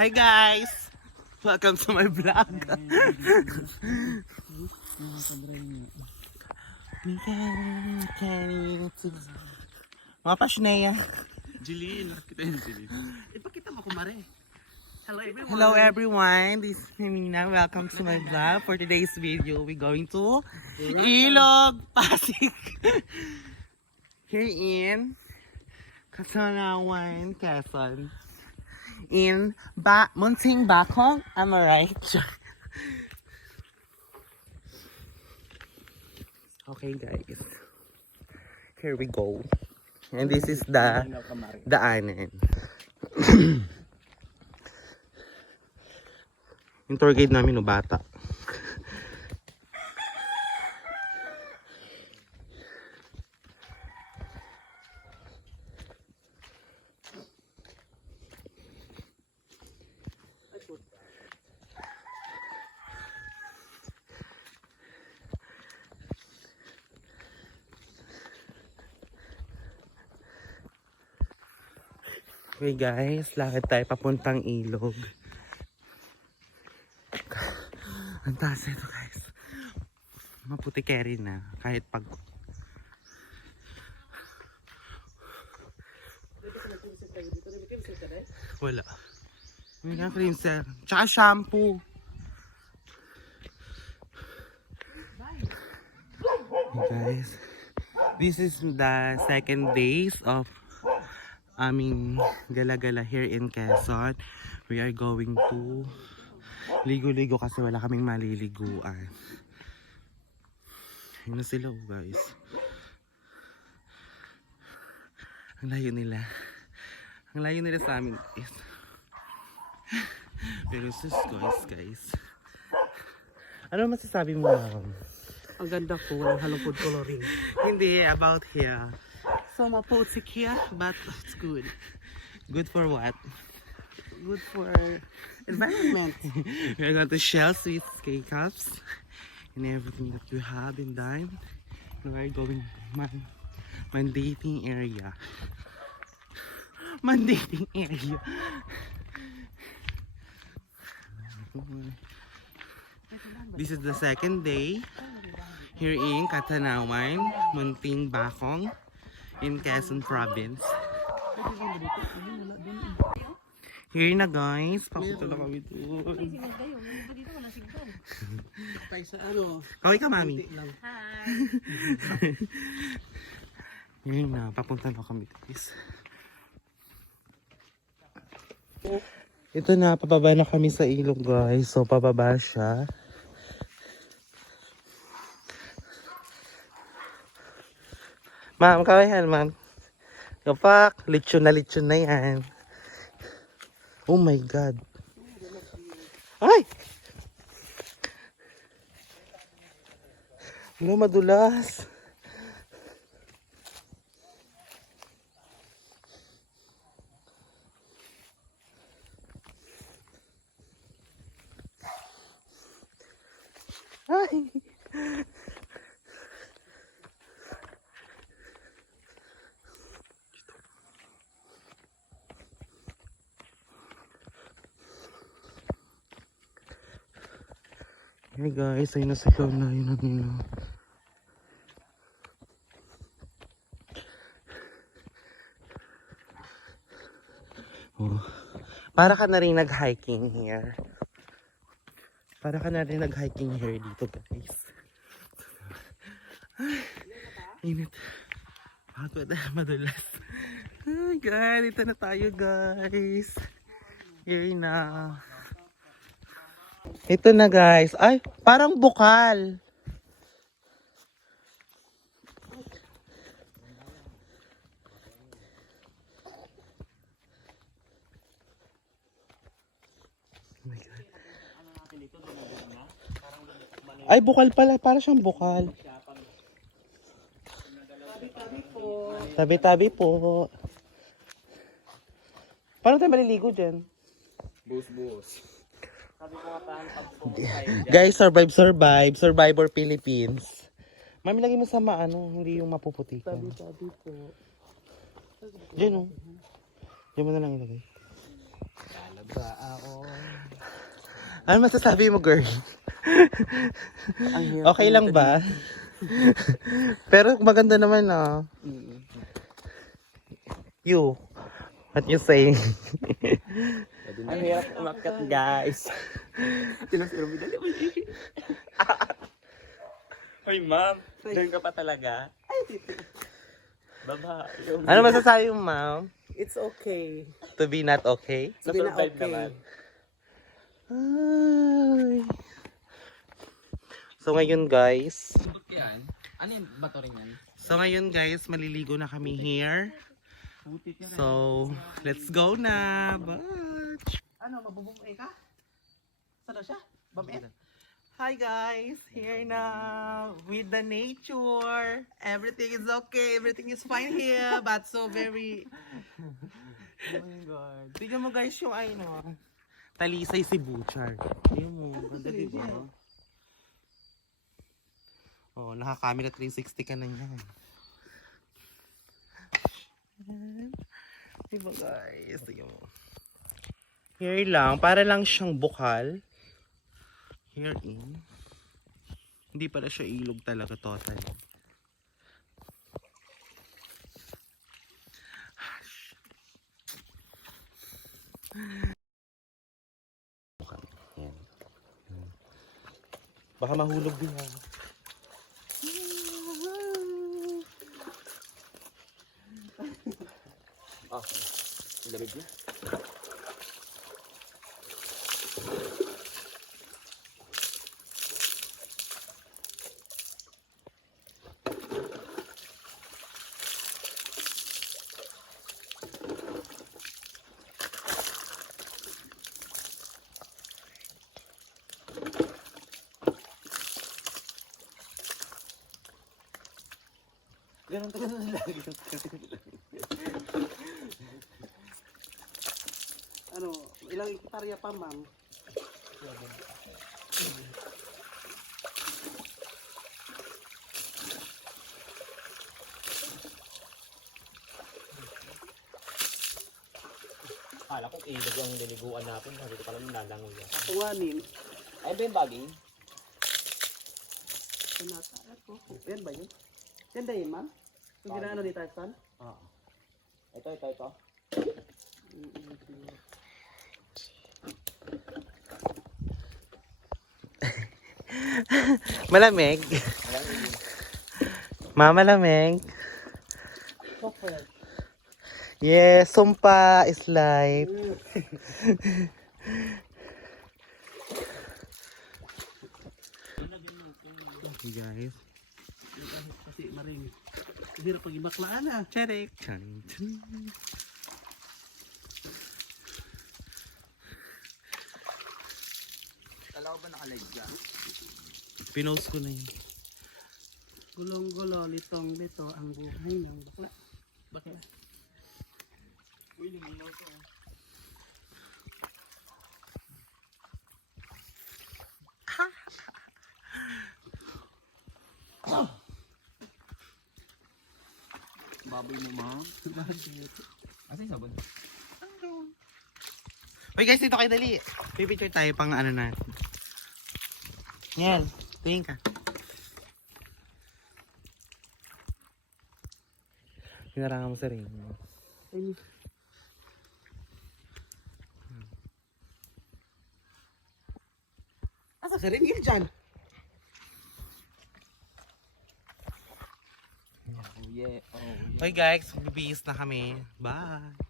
Hi guys! Welcome to my vlog. Mga pasneya. Jilin, kita yung Jilin. Ipakita mo kumare. Hello everyone. Hello everyone, this is Mina. Welcome to my vlog. For today's video, we're going to Ilog, Pasig. Here in Kasanawan, Quezon. In Munting Bakong, am I right? Okay guys, here we go. And this is the daanan. Yung tour guide namin no bata. Okay guys, lakad tayo papuntang ilog. Ang taas ito guys. Maputi carry na kahit pag wala. May nga cleanser. Tsaka shampoo. Okay guys. This is the second days of aming gala-gala here in Quezon. We are going to ligo-ligo kasi wala kaming maliliguan. Yun na sila guys. Ang layo nila. Ang layo nila sa amin guys. Pero sus guys. Ano masasabi mo? Ang ganda ko, walang halong food coloring. Hindi, about here. So maputik here, but it's good. Good for what? Good for environment. We're going to shell sweet K-cups and everything that we have in done. We're going mandating area. Mandating area. This is the second day here in Katanawan, Munting Bakong, in Quezon Province. Here na guys, papunta na kami doon. Kaway ka mami. Hi. Here na, papunta na kami guys. Ito na, pababa na kami sa ilog guys. So pababa siya. Ma'am, kawayan ma'am. Kapak, lechon na yan. Oh my God. Ay! Wala, madulas. Ay! Hey guys, ayun na sa ikaw na yun nila. Oh. Para ka na rin nag-hiking here. Para ka na rin nag-hiking here dito guys. Ay, init. Bakit madulas. Ay God, dito na tayo guys. Here na. Ito na guys. Ay, parang bukal. Oh my God. Ay, bukal pala. Para siyang bukal. Tabi-tabi po. Tabi-tabi po. Paano tayo maliligo dyan? Bus. Sabi ko nga tahan pag Guys, survive. Survivor Philippines. Mami, lagay mo sa hindi yung mapuputikan. tabi po. Diyan o. Diyan mo na lang ilagay. Ano masasabi mo, girl? Okay lang ba? Pero maganda naman ah. You, what you say? Ang hirap umakyat, guys. Hoy, ma'am. Doon ka pa talaga? Baba. Ano masasabi mo, ma'am? It's okay. To be not okay? Survive okay. naman. Ay. So ngayon guys, Subot yan. Ano yung bato rin yan? maliligo na kami here. So, let's go na. Bye. Ano, mabubumay ka? Saan na siya? Bamit? Hi guys, here now with the nature. Everything is okay, everything is fine here, but so very... Oh my God. Tignan mo guys yung ano, Talisay si Butchar. Tignan mo, ganda diba? Oh, naka-camera 360 ka na yan. Diba guys? Tignan mo. Here lang, para lang siyang bukal. Here in. Hindi pala siya ilog talaga total. Yan. Baka mahulog din ha. Oh, lamig na. Ganun talaga lagi. Ano, ilang hektarya pa, ma'am? Kala ko ilog ang liliguan natin. Sabi ko pala nilalangoy yan. Tunganin. Ay ba yung baging? Yan ba yun? Yan ba yun, ma'am? Yung ginano ni Tarzan? Oo. Ito. Malamig. Mama lamig. Chocolate. Yes, sumpa is life. Okay guys. Kasi maring. Hirap pag ibaklaan ah. Cherik. Chan. Kala ko ba nakalive ka? Pinost ko na yun. Gulong-gulo, litong-lito ang buhay ng bakla. Bakla. Uy, luminaw to. Baboy mo, ma'am. Asa yung sabon? Uy guys, dito kayo dali. Pipicture tayo pang ano natin. Yan, tingin ka. Pinarangan mo sa rin. Asa ka rin yun dyan? Oh yeah. Okay guys, bibihis na kami. Bye!